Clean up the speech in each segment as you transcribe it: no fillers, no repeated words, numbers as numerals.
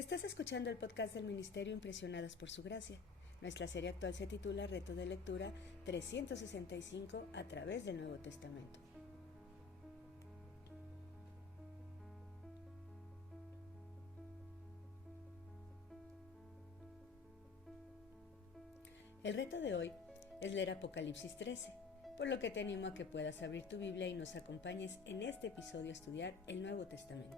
Estás escuchando el podcast del Ministerio Impresionadas por Su Gracia. Nuestra serie actual se titula Reto de Lectura 365 a través del Nuevo Testamento. El reto de hoy es leer Apocalipsis 13, por lo que te animo a que puedas abrir tu Biblia y nos acompañes en este episodio a estudiar el Nuevo Testamento.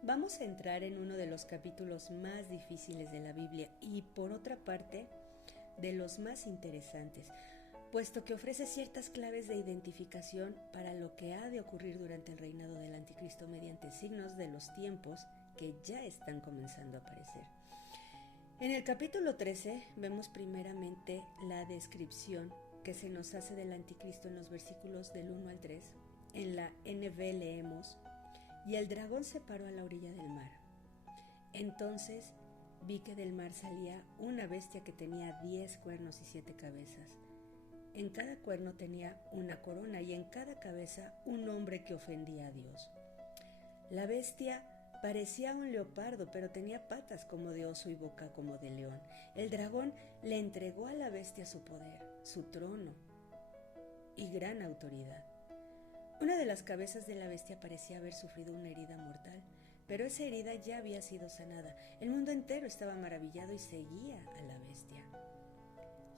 Vamos a entrar en uno de los capítulos más difíciles de la Biblia y, por otra parte, de los más interesantes, puesto que ofrece ciertas claves de identificación para lo que ha de ocurrir durante el reinado del Anticristo mediante signos de los tiempos que ya están comenzando a aparecer. En el capítulo 13 vemos primeramente la descripción que se nos hace del Anticristo en los versículos del 1 al 3. En la NV leemos: y el dragón se paró a la orilla del mar. Entonces vi que del mar salía una bestia que tenía 10 cuernos y 7 cabezas. En cada cuerno tenía una corona y en cada cabeza un hombre que ofendía a Dios. La bestia parecía un leopardo, pero tenía patas como de oso y boca como de león. El dragón le entregó a la bestia su poder, su trono y gran autoridad. Una de las cabezas de la bestia parecía haber sufrido una herida mortal, pero esa herida ya había sido sanada. El mundo entero estaba maravillado y seguía a la bestia.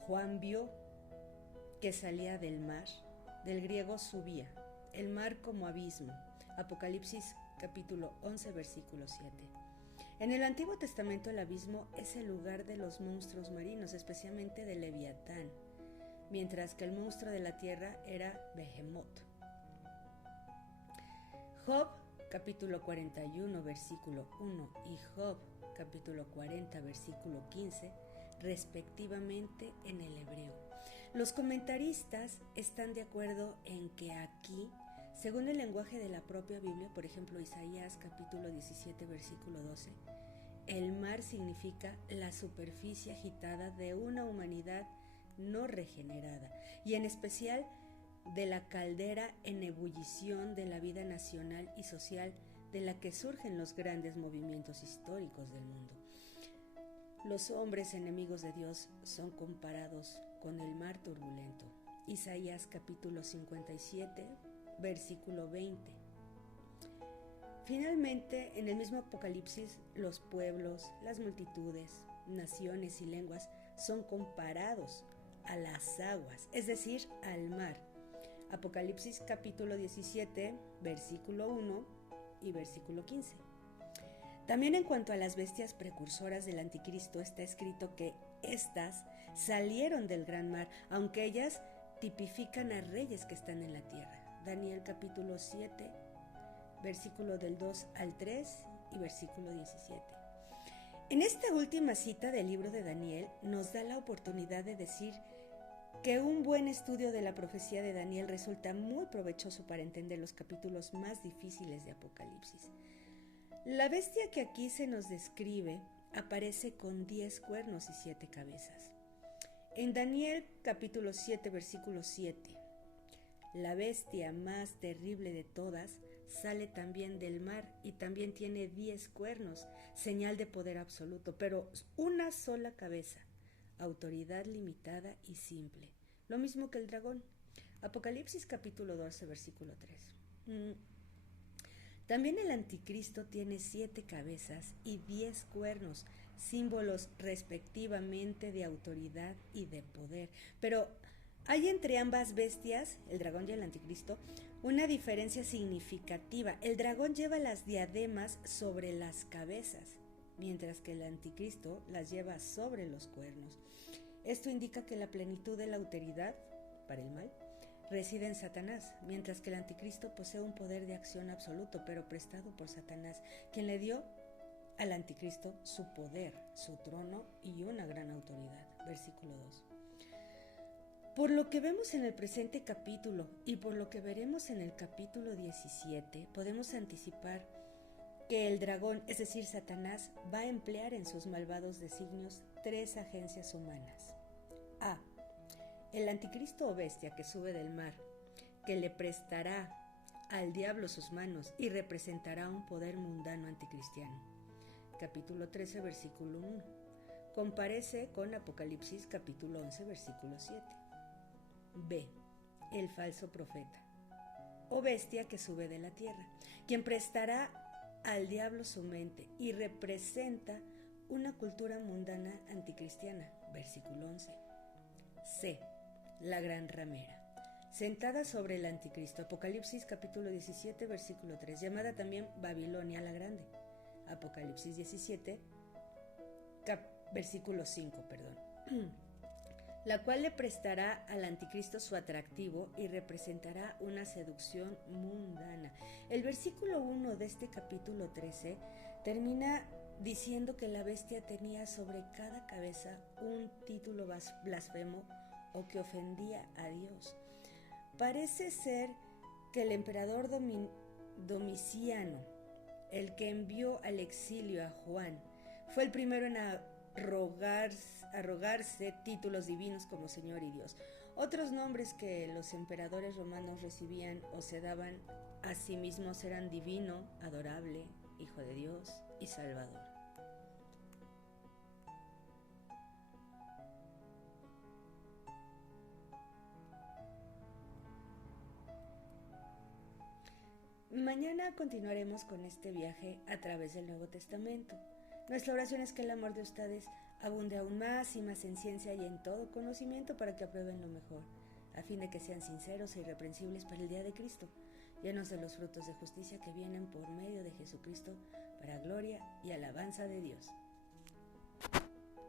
Juan vio que salía del mar, del griego subía, el mar como abismo. Apocalipsis capítulo 11, versículo 7. En el Antiguo Testamento el abismo es el lugar de los monstruos marinos, especialmente de Leviatán, mientras que el monstruo de la tierra era Behemoth. Job capítulo 41 versículo 1 y Job capítulo 40 versículo 15 respectivamente en el hebreo. Los comentaristas están de acuerdo en que aquí, según el lenguaje de la propia Biblia, por ejemplo Isaías capítulo 17 versículo 12, el mar significa la superficie agitada de una humanidad no regenerada y en especial de la caldera en ebullición de la vida nacional y social de la que surgen los grandes movimientos históricos del mundo. Los hombres enemigos de Dios son comparados con el mar turbulento. Isaías capítulo 57, versículo 20. Finalmente, en el mismo Apocalipsis, los pueblos, las multitudes, naciones y lenguas son comparados a las aguas, es decir, al mar. Apocalipsis capítulo 17, versículo 1 y versículo 15. También en cuanto a las bestias precursoras del Anticristo está escrito que éstas salieron del gran mar, aunque ellas tipifican a reyes que están en la tierra. Daniel capítulo 7, versículo del 2 al 3 y versículo 17. En esta última cita del libro de Daniel nos da la oportunidad de decir que un buen estudio de la profecía de Daniel resulta muy provechoso para entender los capítulos más difíciles de Apocalipsis. La bestia que aquí se nos describe aparece con 10 cuernos y 7 cabezas. En Daniel capítulo 7 versículo 7, la bestia más terrible de todas sale también del mar y también tiene 10 cuernos, señal de poder absoluto, pero una sola cabeza, autoridad limitada y simple, lo mismo que el dragón. Apocalipsis capítulo 12 versículo 3. También el Anticristo tiene 7 cabezas y 10 cuernos, símbolos respectivamente de autoridad y de poder. Pero hay entre ambas bestias, el dragón y el Anticristo, una diferencia significativa. El dragón lleva las diademas sobre las cabezas, mientras que el Anticristo las lleva sobre los cuernos. Esto indica que la plenitud de la autoridad para el mal reside en Satanás, mientras que el Anticristo posee un poder de acción absoluto, pero prestado por Satanás, quien le dio al Anticristo su poder, su trono y una gran autoridad. Versículo 2. Por lo que vemos en el presente capítulo y por lo que veremos en el capítulo 17, podemos anticipar que el dragón, es decir, Satanás, va a emplear en sus malvados designios 3 agencias humanas. A. El anticristo o bestia que sube del mar, que le prestará al diablo sus manos y representará un poder mundano anticristiano. Capítulo 13, versículo 1. Comparece con Apocalipsis capítulo 11, versículo 7. B. El falso profeta o bestia que sube de la tierra, quien prestará al diablo su mente y representa una cultura mundana anticristiana. Versículo 11. C. La gran ramera, sentada sobre el anticristo. Apocalipsis capítulo 17, versículo 3, llamada también Babilonia la Grande. Apocalipsis 17, versículo 5, la cual le prestará al anticristo su atractivo y representará una seducción mundana. El versículo 1 de este capítulo 13 termina diciendo que la bestia tenía sobre cada cabeza un título blasfemo o que ofendía a Dios. Parece ser que el emperador Domiciano, el que envió al exilio a Juan, fue el primero en arrogarse títulos divinos como Señor y Dios. Otros nombres que los emperadores romanos recibían o se daban a sí mismos eran divino, adorable, Hijo de Dios y Salvador. Mañana continuaremos con este viaje a través del Nuevo Testamento. Nuestra oración es que el amor de ustedes abunde aún más y más en ciencia y en todo conocimiento para que aprueben lo mejor, a fin de que sean sinceros e irreprensibles para el día de Cristo, llenos de los frutos de justicia que vienen por medio de Jesucristo, para gloria y alabanza de Dios.